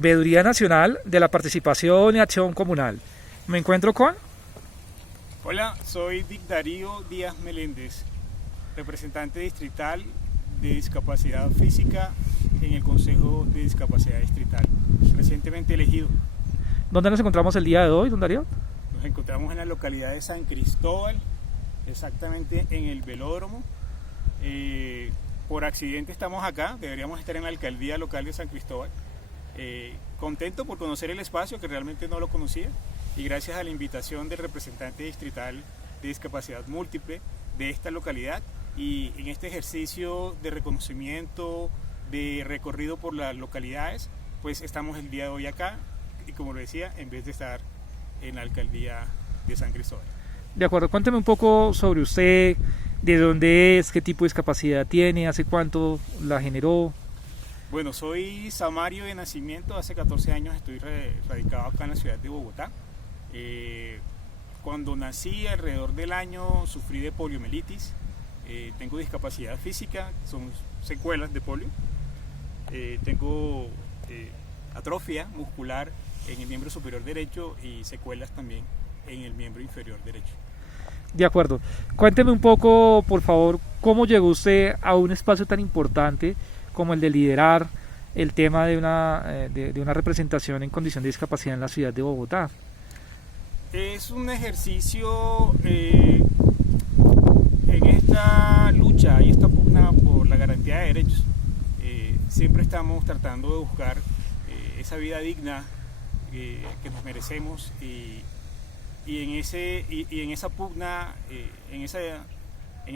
Veeduría Nacional de la Participación y Acción Comunal. Me encuentro con... Hola, soy Dick Darío Díaz Meléndez, representante distrital de discapacidad física en el Consejo de Discapacidad Distrital, recientemente elegido. ¿Dónde nos encontramos el día de hoy, don Darío? Nos encontramos en la localidad de San Cristóbal, exactamente en el velódromo. Por accidente estamos acá, deberíamos estar en la alcaldía local de San Cristóbal. Contento por conocer el espacio, que realmente no lo conocía, y gracias a la invitación del representante distrital de discapacidad múltiple de esta localidad, y en este ejercicio de reconocimiento, de recorrido por las localidades, pues estamos el día de hoy acá, y como lo decía, en vez de estar en la alcaldía de San Cristóbal. De acuerdo, cuénteme un poco sobre usted, de dónde es, qué tipo de discapacidad tiene, hace cuánto la generó. Bueno, soy samario de nacimiento, hace 14 años estoy radicado acá en la ciudad de Bogotá. Cuando nací, alrededor del año, sufrí de poliomielitis. Tengo discapacidad física, son secuelas de polio. Tengo atrofia muscular en el miembro superior derecho y secuelas también en el miembro inferior derecho. De acuerdo. Cuénteme un poco, por favor, cómo llegó usted a un espacio tan importante como el de liderar el tema de una representación en condición de discapacidad en la ciudad de Bogotá. Es un ejercicio en esta lucha y esta pugna por la garantía de derechos. Siempre estamos tratando de buscar esa vida digna que nos merecemos, y en esa pugna, en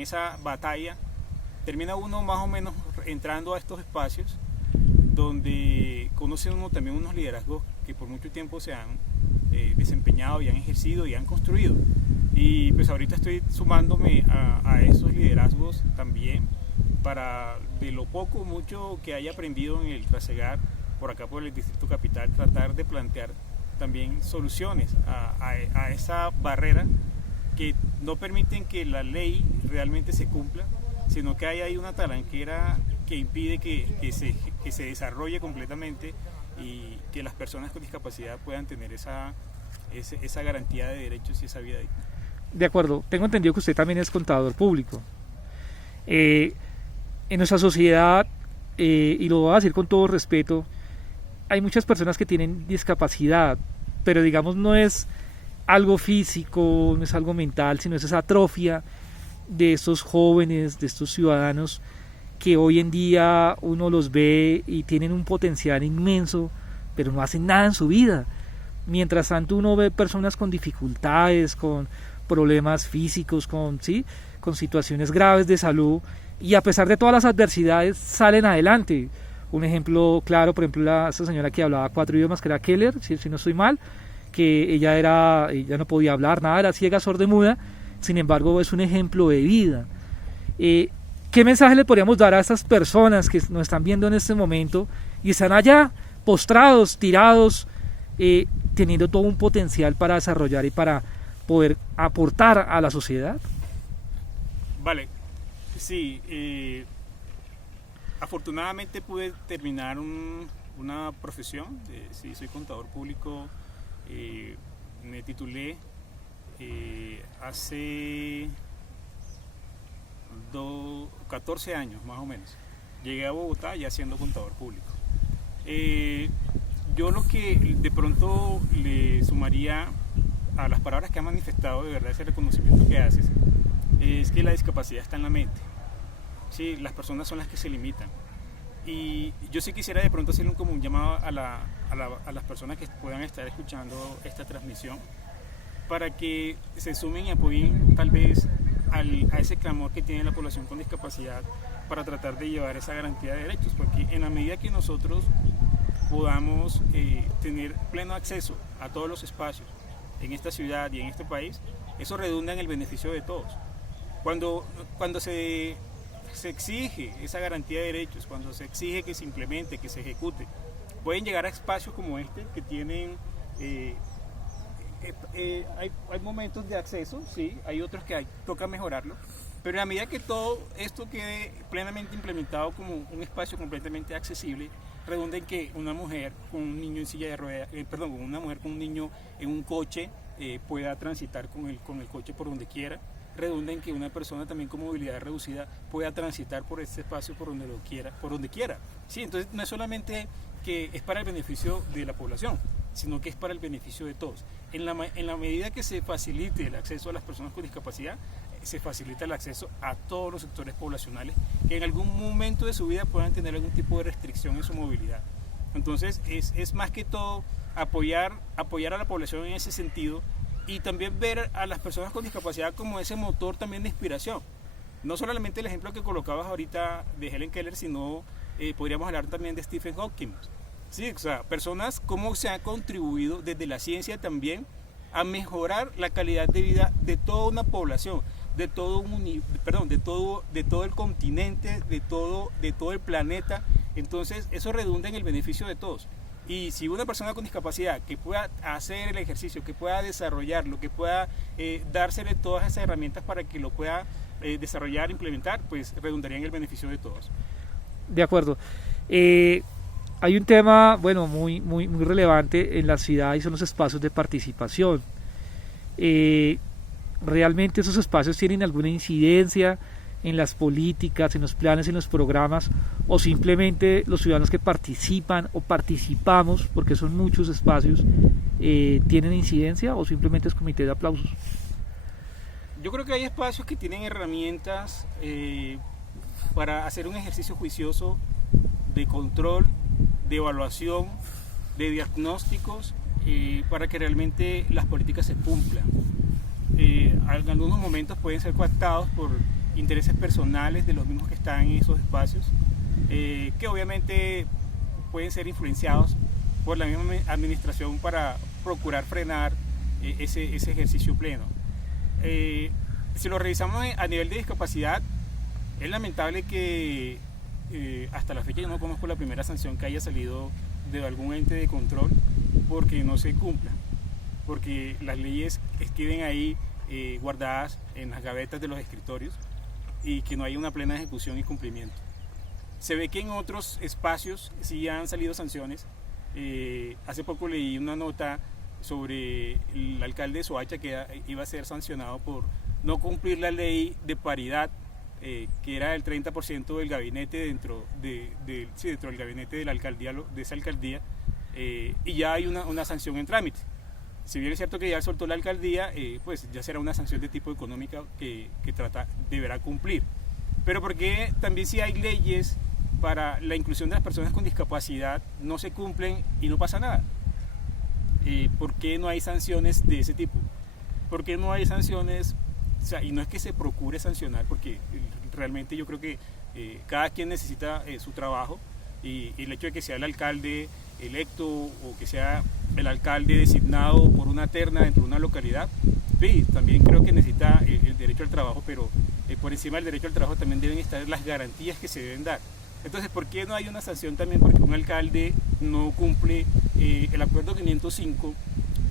esa batalla, termina uno más o menos entrando a estos espacios donde conoce uno también unos liderazgos que por mucho tiempo se han desempeñado y han ejercido y han construido. Y pues ahorita estoy sumándome a esos liderazgos también, para de lo poco o mucho que haya aprendido en el trasegar por acá por el Distrito Capital, tratar de plantear también soluciones a esa barrera que no permiten que la ley realmente se cumpla, sino que hay ahí una talanquera que impide que se desarrolle completamente y que las personas con discapacidad puedan tener esa garantía de derechos y esa vida digna. De acuerdo, tengo entendido que usted también es contador público. En nuestra sociedad, y lo voy a decir con todo respeto, hay muchas personas que tienen discapacidad, pero digamos no es algo físico, no es algo mental, sino es esa atrofia de estos jóvenes, de estos ciudadanos que hoy en día uno los ve y tienen un potencial inmenso, pero no hacen nada en su vida. Mientras tanto uno ve personas con dificultades, con problemas físicos, con situaciones graves de salud, y a pesar de todas las adversidades salen adelante. Un ejemplo claro, por ejemplo, esa señora que hablaba 4 idiomas, que era Keller, si no estoy mal, que ella no podía hablar nada, era ciega, sorda y muda, sin embargo es un ejemplo de vida. ¿Qué mensaje le podríamos dar a estas personas que nos están viendo en este momento y están allá postrados, tirados, teniendo todo un potencial para desarrollar y para poder aportar a la sociedad? Vale, sí, afortunadamente pude terminar una profesión, sí, soy contador público, me titulé hace 14 años más o menos. Llegué a Bogotá ya siendo contador público. Yo lo que de pronto le sumaría a las palabras que ha manifestado, de verdad, ese reconocimiento que haces, es que la discapacidad está en la mente. Sí, las personas son las que se limitan. Y yo sí quisiera de pronto hacer como un llamado a las personas que puedan estar escuchando esta transmisión, para que se sumen y apoyen tal vez a ese clamor que tiene la población con discapacidad para tratar de llevar esa garantía de derechos, porque en la medida que nosotros podamos tener pleno acceso a todos los espacios en esta ciudad y en este país, eso redunda en el beneficio de todos. Cuando se exige esa garantía de derechos, cuando se exige que se implemente, que se ejecute, pueden llegar a espacios como este que tienen hay momentos de acceso, sí, hay otros que toca mejorarlo, pero a medida que todo esto quede plenamente implementado como un espacio completamente accesible, redunda en que una mujer con un niño en silla de ruedas, una mujer con un niño en un coche pueda transitar con el coche por donde quiera. Redunda en que una persona también con movilidad reducida pueda transitar por este espacio por donde quiera. Sí, entonces no es solamente que es para el beneficio de la población, sino que es para el beneficio de todos. En la medida que se facilite el acceso a las personas con discapacidad, se facilita el acceso a todos los sectores poblacionales que en algún momento de su vida puedan tener algún tipo de restricción en su movilidad. Entonces es más que todo apoyar a la población en ese sentido, y también ver a las personas con discapacidad como ese motor también de inspiración. No solamente el ejemplo que colocabas ahorita de Helen Keller, sino podríamos hablar también de Stephen Hawking. Sí, o sea, personas como se han contribuido desde la ciencia también a mejorar la calidad de vida de toda una población, de todo el continente, de todo el planeta. Entonces eso redunda en el beneficio de todos. Y si una persona con discapacidad que pueda hacer el ejercicio, que pueda desarrollarlo, que pueda dársele todas esas herramientas para que lo pueda desarrollar, implementar, pues redundaría en el beneficio de todos. De acuerdo. Hay un tema, bueno, muy relevante en la ciudad, y son los espacios de participación. ¿Realmente esos espacios tienen alguna incidencia en las políticas, en los planes, en los programas, o simplemente los ciudadanos que participan o participamos, porque son muchos espacios, tienen incidencia, o simplemente es comité de aplausos? Yo creo que hay espacios que tienen herramientas para hacer un ejercicio juicioso de control, de evaluación, de diagnósticos, para que realmente las políticas se cumplan. En algunos momentos pueden ser coartados por intereses personales de los mismos que están en esos espacios, que obviamente pueden ser influenciados por la misma administración para procurar frenar ese ejercicio pleno. Si lo revisamos a nivel de discapacidad, es lamentable que hasta la fecha yo no conozco la primera sanción que haya salido de algún ente de control porque no se cumpla, porque las leyes queden ahí guardadas en las gavetas de los escritorios y que no haya una plena ejecución y cumplimiento. Se ve que en otros espacios sí han salido sanciones. Hace poco leí una nota sobre el alcalde de Soacha que iba a ser sancionado por no cumplir la ley de paridad, que era el 30% del gabinete dentro del gabinete de la alcaldía, de esa alcaldía, y ya hay una sanción en trámite. Si bien es cierto que ya soltó la alcaldía, pues ya será una sanción de tipo económica que deberá cumplir. Pero porque también si hay leyes para la inclusión de las personas con discapacidad no se cumplen y no pasa nada. ¿Por qué no hay sanciones de ese tipo? ¿Por qué no hay sanciones? O sea, y no es que se procure sancionar, porque realmente yo creo que cada quien necesita su trabajo, y el hecho de que sea el alcalde electo o que sea el alcalde designado por una terna dentro de una localidad, sí, también creo que necesita el derecho al trabajo, pero por encima del derecho al trabajo también deben estar las garantías que se deben dar. Entonces, ¿por qué no hay una sanción también? Porque un alcalde no cumple el acuerdo 505,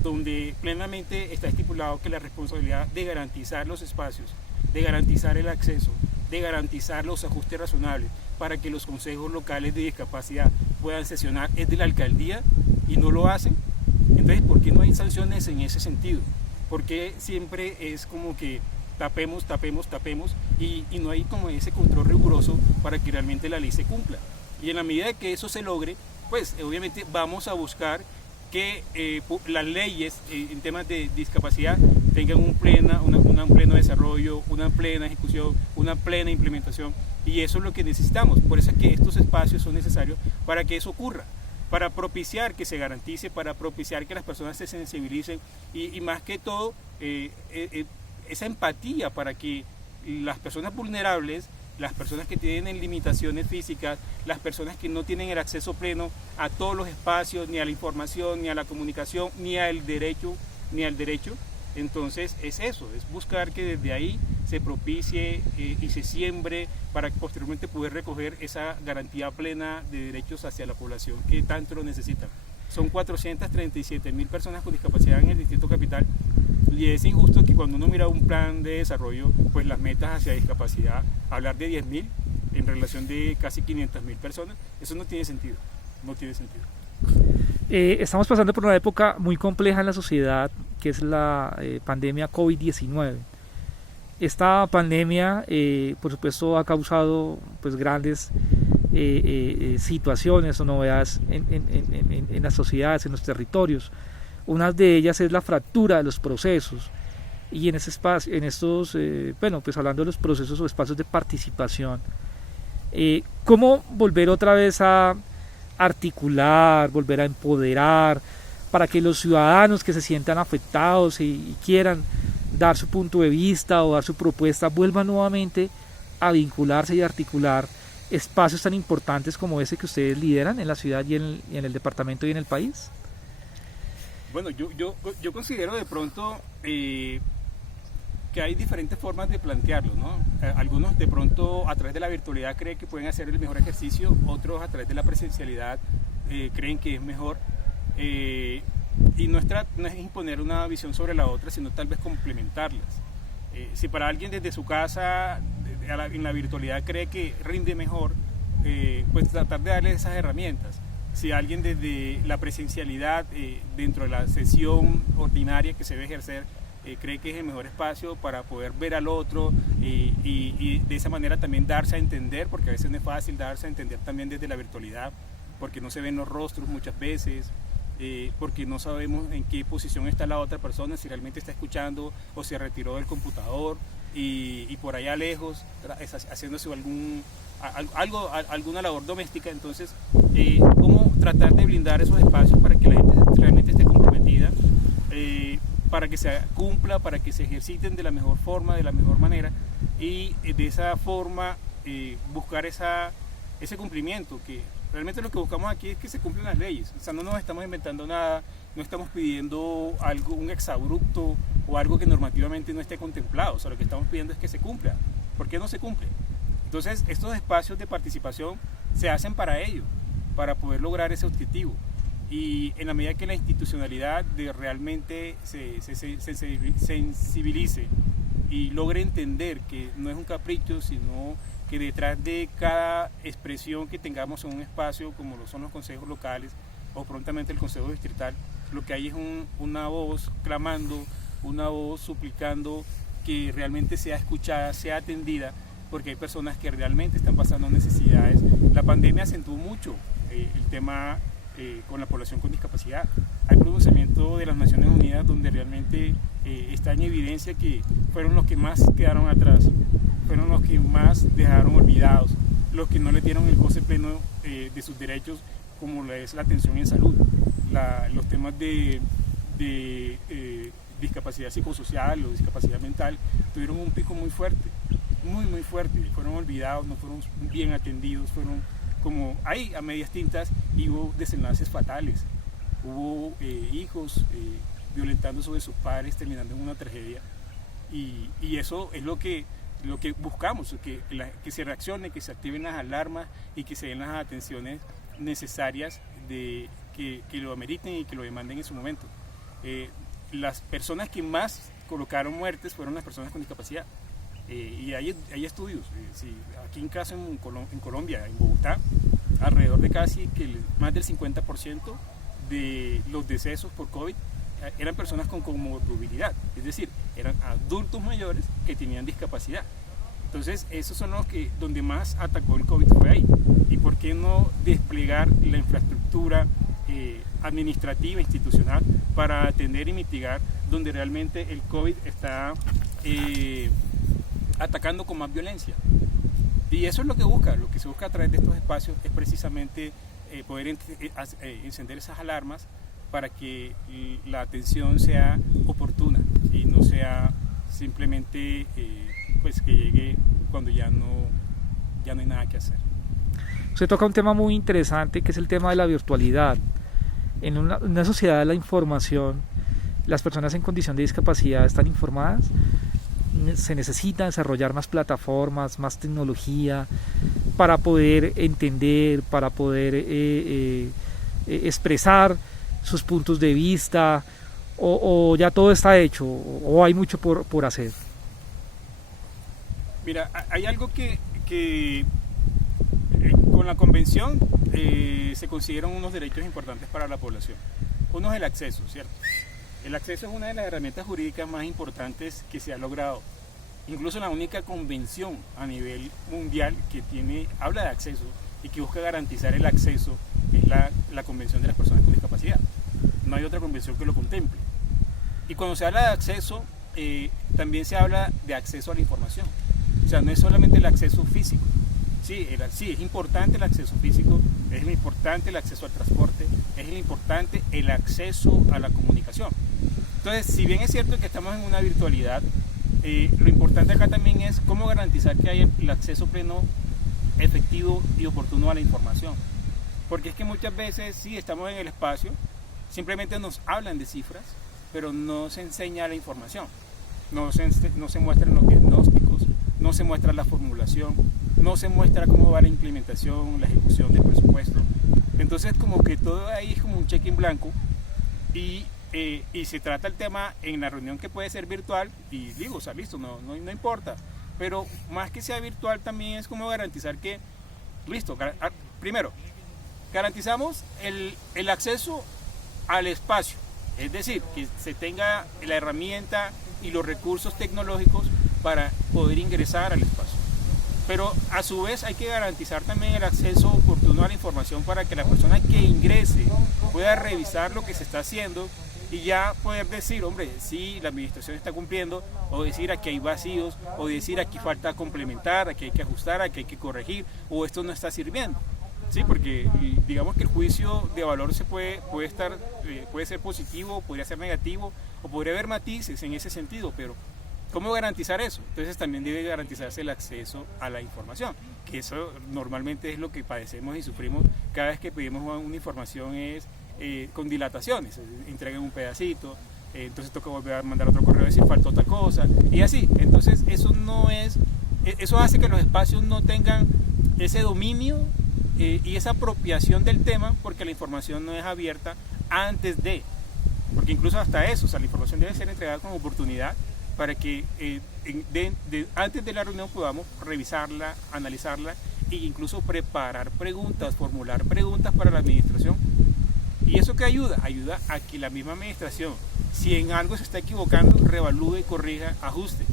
donde plenamente está estipulado que la responsabilidad de garantizar los espacios, de garantizar el acceso, de garantizar los ajustes razonables para que los consejos locales de discapacidad puedan sesionar es de la alcaldía, y no lo hacen. Entonces, ¿por qué no hay sanciones en ese sentido? Porque siempre es como que tapemos y no hay como ese control riguroso para que realmente la ley se cumpla. Y en la medida que eso se logre, pues obviamente vamos a buscar que las leyes en temas de discapacidad tengan un pleno desarrollo, una plena ejecución, una plena implementación, y eso es lo que necesitamos. Por eso es que estos espacios son necesarios para que eso ocurra, para propiciar que se garantice, para propiciar que las personas se sensibilicen y más que todo esa empatía para que las personas vulnerables, las personas que tienen limitaciones físicas, las personas que no tienen el acceso pleno a todos los espacios, ni a la información, ni a la comunicación, ni al derecho, entonces es eso, es buscar que desde ahí se propicie y se siembre para posteriormente poder recoger esa garantía plena de derechos hacia la población que tanto lo necesita. Son 437.000 personas con discapacidad en el Distrito Capital, y es injusto que cuando uno mira un plan de desarrollo, pues las metas hacia discapacidad, hablar de 10.000 en relación de casi 500.000 personas, eso no tiene sentido. no tiene sentido. Estamos pasando por una época muy compleja en la sociedad, que es la pandemia COVID-19. Esta pandemia, por supuesto, ha causado pues grandes situaciones o novedades en las sociedades, en los territorios. Una de ellas es la fractura de los procesos, y en ese espacio, en estos, pues hablando de los procesos o espacios de participación, ¿cómo volver otra vez a articular, volver a empoderar, para que los ciudadanos que se sientan afectados y quieran dar su punto de vista o dar su propuesta vuelvan nuevamente a vincularse y articular espacios tan importantes como ese que ustedes lideran en la ciudad y en el departamento y en el país? Bueno, yo considero de pronto que hay diferentes formas de plantearlo, ¿no? Algunos de pronto a través de la virtualidad creen que pueden hacer el mejor ejercicio, otros a través de la presencialidad creen que es mejor. Y no es imponer una visión sobre la otra, sino tal vez complementarlas. Si para alguien desde su casa en la virtualidad cree que rinde mejor, pues tratar de darle esas herramientas. Si alguien desde la presencialidad dentro de la sesión ordinaria que se debe ejercer cree que es el mejor espacio para poder ver al otro y de esa manera también darse a entender, porque a veces no es fácil darse a entender también desde la virtualidad, porque no se ven los rostros muchas veces, porque no sabemos en qué posición está la otra persona, si realmente está escuchando o se retiró del computador y por allá lejos haciéndose alguna labor doméstica. Entonces, ¿cómo tratar de blindar esos espacios para que la gente realmente esté comprometida, para que se cumpla, para que se ejerciten de la mejor forma, de la mejor manera, y de esa forma buscar ese cumplimiento, que realmente lo que buscamos aquí es que se cumplan las leyes? O sea, no nos estamos inventando nada, no estamos pidiendo un exabrupto o algo que normativamente no esté contemplado. O sea, lo que estamos pidiendo es que se cumpla. ¿Por qué no se cumple? Entonces, estos espacios de participación se hacen para ello, para poder lograr ese objetivo. Y en la medida que la institucionalidad realmente se sensibilice y logre entender que no es un capricho, sino que detrás de cada expresión que tengamos en un espacio, como lo son los consejos locales o prontamente el consejo distrital, lo que hay es una voz clamando, una voz suplicando que realmente sea escuchada, sea atendida, porque hay personas que realmente están pasando necesidades. La pandemia acentuó mucho el tema con la población con discapacidad. Hay pronunciamiento de las Naciones Unidas donde realmente está en evidencia que fueron los que más quedaron atrás, fueron los que más dejaron olvidados, los que no les dieron el goce pleno de sus derechos, como es la atención en salud, los temas de discapacidad psicosocial o discapacidad mental tuvieron un pico muy fuerte, muy fuerte, fueron olvidados, no fueron bien atendidos, fueron como ahí a medias tintas, y hubo desenlaces fatales, hubo hijos violentando sobre sus padres, terminando en una tragedia, y eso es lo que buscamos, que se reaccione, que se activen las alarmas y que se den las atenciones necesarias que lo ameriten y que lo demanden en su momento. Las personas que más colocaron muertes fueron las personas con discapacidad. Y hay estudios, aquí en caso en Colombia, en Bogotá, alrededor de casi que más del 50% de los decesos por COVID eran personas con comorbilidad, es decir, eran adultos mayores que tenían discapacidad. Entonces, esos son los que donde más atacó el COVID, fue ahí. ¿Y por qué no desplegar la infraestructura administrativa, institucional, para atender y mitigar donde realmente el COVID está atacando con más violencia? Y eso es lo que se busca a través de estos espacios, es precisamente poder encender esas alarmas para que la atención sea oportuna y no sea simplemente pues que llegue cuando ya no hay nada que hacer. Usted toca un tema muy interesante, que es el tema de la virtualidad. En una sociedad de la información, las personas en condición de discapacidad están informadas. Se necesita desarrollar más plataformas, más tecnología para poder entender, para poder expresar sus puntos de vista, o ya todo está hecho, o hay mucho por hacer. Mira, hay algo que con la convención se consideran unos derechos importantes para la población. Uno es el acceso, ¿cierto? El acceso es una de las herramientas jurídicas más importantes que se ha logrado. Incluso la única convención a nivel mundial que habla de acceso y que busca garantizar el acceso es la Convención de las Personas con Discapacidad. No hay otra convención que lo contemple. Y cuando se habla de acceso, también se habla de acceso a la información. O sea, no es solamente el acceso físico. Sí, es importante el acceso físico, es importante el acceso al transporte, es importante el acceso a la comunicación. Entonces, si bien es cierto que estamos en una virtualidad, lo importante acá también es cómo garantizar que haya el acceso pleno, efectivo y oportuno a la información. Porque es que muchas veces sí estamos en el espacio, simplemente nos hablan de cifras, pero no se enseña la información, no se muestran los diagnósticos, no se muestra la formulación, no se muestra cómo va la implementación, la ejecución del presupuesto. Entonces como que todo ahí es como un cheque en blanco y se trata el tema en la reunión que puede ser virtual y digo, o sea, listo, no importa, pero más que sea virtual también es como garantizar que, listo, primero, garantizamos el acceso al espacio, es decir, que se tenga la herramienta y los recursos tecnológicos para poder ingresar al espacio. Pero a su vez hay que garantizar también el acceso oportuno a la información para que la persona que ingrese pueda revisar lo que se está haciendo y ya poder decir, hombre, sí, la administración está cumpliendo, o decir aquí hay vacíos, o decir aquí falta complementar, aquí hay que ajustar, aquí hay que corregir, o esto no está sirviendo. Sí, porque digamos que el juicio de valor puede ser positivo, podría ser negativo, o podría haber matices en ese sentido, pero ¿cómo garantizar eso? Entonces también debe garantizarse el acceso a la información, que eso normalmente es lo que padecemos y sufrimos cada vez que pedimos una información con dilataciones, entregan un pedacito, entonces toca volver a mandar otro correo y decir faltó otra cosa, y así. Entonces eso hace que los espacios no tengan ese dominio y esa apropiación del tema, porque la información no es abierta antes porque incluso hasta eso, o sea, la información debe ser entregada como oportunidad para que antes de la reunión podamos revisarla, analizarla e incluso preparar preguntas, formular preguntas para la administración. ¿Y eso qué ayuda? Ayuda a que la misma administración, si en algo se está equivocando, reevalúe, corrija, ajuste.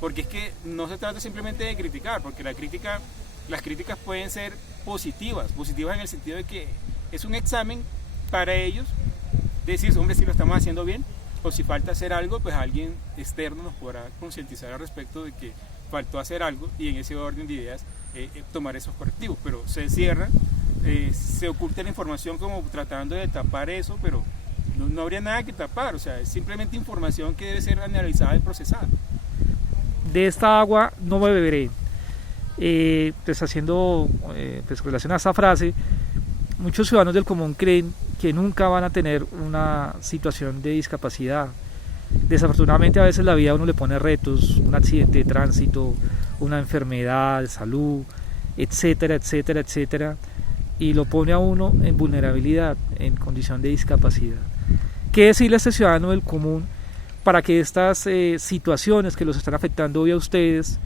Porque es que no se trata simplemente de criticar, porque las críticas pueden ser positivas en el sentido de que es un examen para ellos, decir, hombre, si lo estamos haciendo bien, o si falta hacer algo, pues alguien externo nos podrá concientizar al respecto de que faltó hacer algo y en ese orden de ideas tomar esos correctivos. Pero se cierra, se oculta la información como tratando de tapar eso, pero no habría nada que tapar, o sea, es simplemente información que debe ser analizada y procesada. De esta agua no me beberé. Pues haciendo relación a esta frase, muchos ciudadanos del común creen que nunca van a tener una situación de discapacidad. Desafortunadamente a veces la vida a uno le pone retos, un accidente de tránsito, una enfermedad de salud, etcétera, etcétera, etcétera, y lo pone a uno en vulnerabilidad, en condición de discapacidad. ¿Qué decirle a este ciudadano del común para que estas situaciones que los están afectando hoy a ustedes,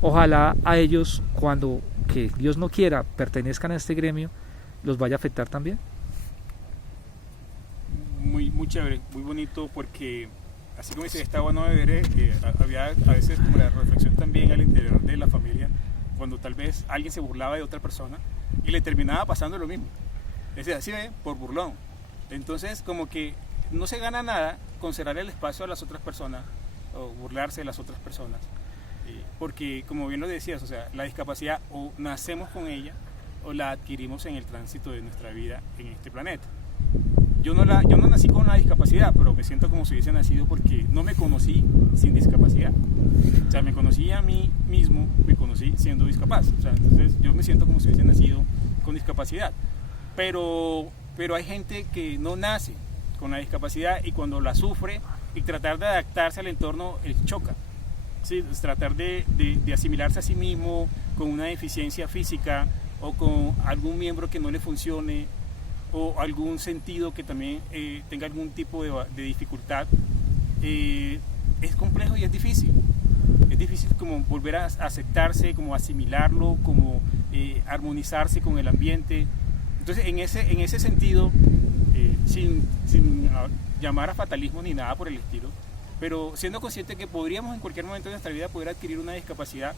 ojalá a ellos, cuando, que Dios no quiera, pertenezcan a este gremio, los vaya a afectar también? Muy chévere, muy bonito, porque así como dice, esta agua no beberé, había a veces como la reflexión también al interior de la familia, cuando tal vez alguien se burlaba de otra persona y le terminaba pasando lo mismo. Decía, así ve, por burlón. Entonces como que no se gana nada con cerrar el espacio a las otras personas o burlarse de las otras personas, porque como bien lo decías, o sea, la discapacidad o nacemos con ella o la adquirimos en el tránsito de nuestra vida en este planeta. Yo no nací con una discapacidad, pero me siento como si hubiese nacido porque no me conocí sin discapacidad. O sea, me conocí a mí mismo, me conocí siendo discapaz. O sea, entonces yo me siento como si hubiese nacido con discapacidad. Pero hay gente que no nace con la discapacidad y cuando la sufre y tratar de adaptarse al entorno, choca. Sí, es tratar de asimilarse a sí mismo con una deficiencia física o con algún miembro que no le funcione o algún sentido que también tenga algún tipo de dificultad, es complejo y es difícil. Es difícil como volver a aceptarse, como asimilarlo, como armonizarse con el ambiente. Entonces, en ese sentido, sin llamar a fatalismo ni nada por el estilo, pero siendo consciente que podríamos en cualquier momento de nuestra vida poder adquirir una discapacidad,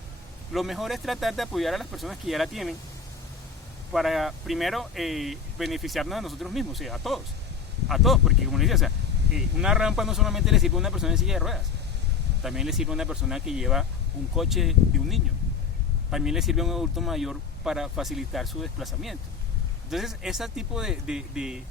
lo mejor es tratar de apoyar a las personas que ya la tienen para primero beneficiarnos a nosotros mismos, o sea, a todos, porque como les decía, o sea, una rampa no solamente le sirve a una persona en silla de ruedas, también le sirve a una persona que lleva un coche de un niño, también le sirve a un adulto mayor para facilitar su desplazamiento. Entonces, ese tipo de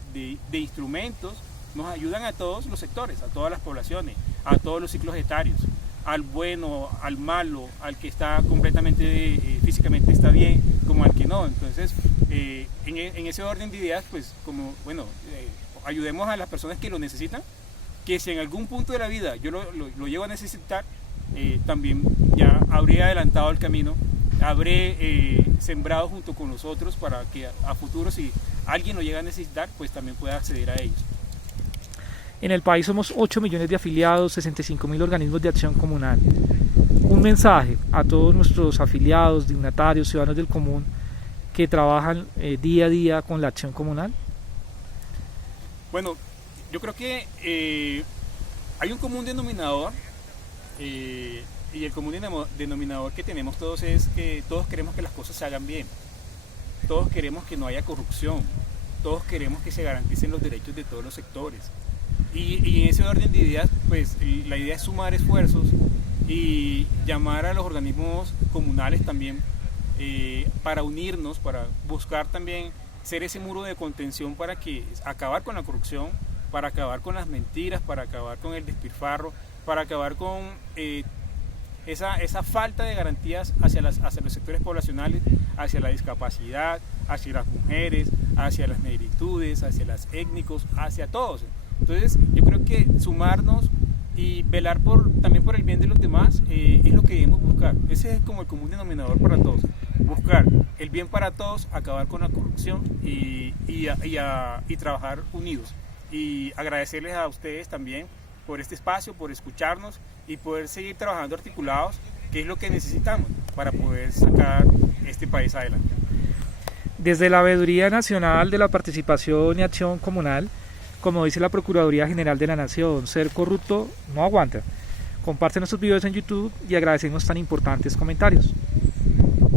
instrumentos nos ayudan a todos los sectores, a todas las poblaciones, a todos los ciclos etarios, al bueno, al malo, al que está completamente físicamente está bien, como al que no. Entonces, en ese orden de ideas, pues, como, bueno, ayudemos a las personas que lo necesitan, que si en algún punto de la vida yo lo llego a necesitar, también ya habré adelantado el camino, habré sembrado junto con los otros para que a futuro, si alguien lo llega a necesitar, pues también pueda acceder a ellos. En el país somos 8 millones de afiliados, 65.000 organismos de acción comunal. Un mensaje a todos nuestros afiliados, dignatarios, ciudadanos del común que trabajan día a día con la acción comunal. Bueno, yo creo que hay un común denominador y el común denominador que tenemos todos es que todos queremos que las cosas se hagan bien, todos queremos que no haya corrupción, todos queremos que se garanticen los derechos de todos los sectores. Y en ese orden de ideas, pues la idea es sumar esfuerzos y llamar a los organismos comunales también para unirnos, para buscar también ser ese muro de contención para que acabar con la corrupción, para acabar con las mentiras, para acabar con el despilfarro, para acabar con esa falta de garantías hacia los sectores poblacionales, hacia la discapacidad, hacia las mujeres, hacia las negritudes, hacia los étnicos, hacia todos. Entonces, yo creo que sumarnos y velar también por el bien de los demás es lo que debemos buscar. Ese es como el común denominador para todos. Buscar el bien para todos, acabar con la corrupción y trabajar unidos. Y agradecerles a ustedes también por este espacio, por escucharnos y poder seguir trabajando articulados, que es lo que necesitamos para poder sacar este país adelante. Desde la Veeduría Nacional de la Participación y Acción Comunal, como dice la Procuraduría General de la Nación, ser corrupto no aguanta. Comparte nuestros videos en YouTube y agradecemos tan importantes comentarios.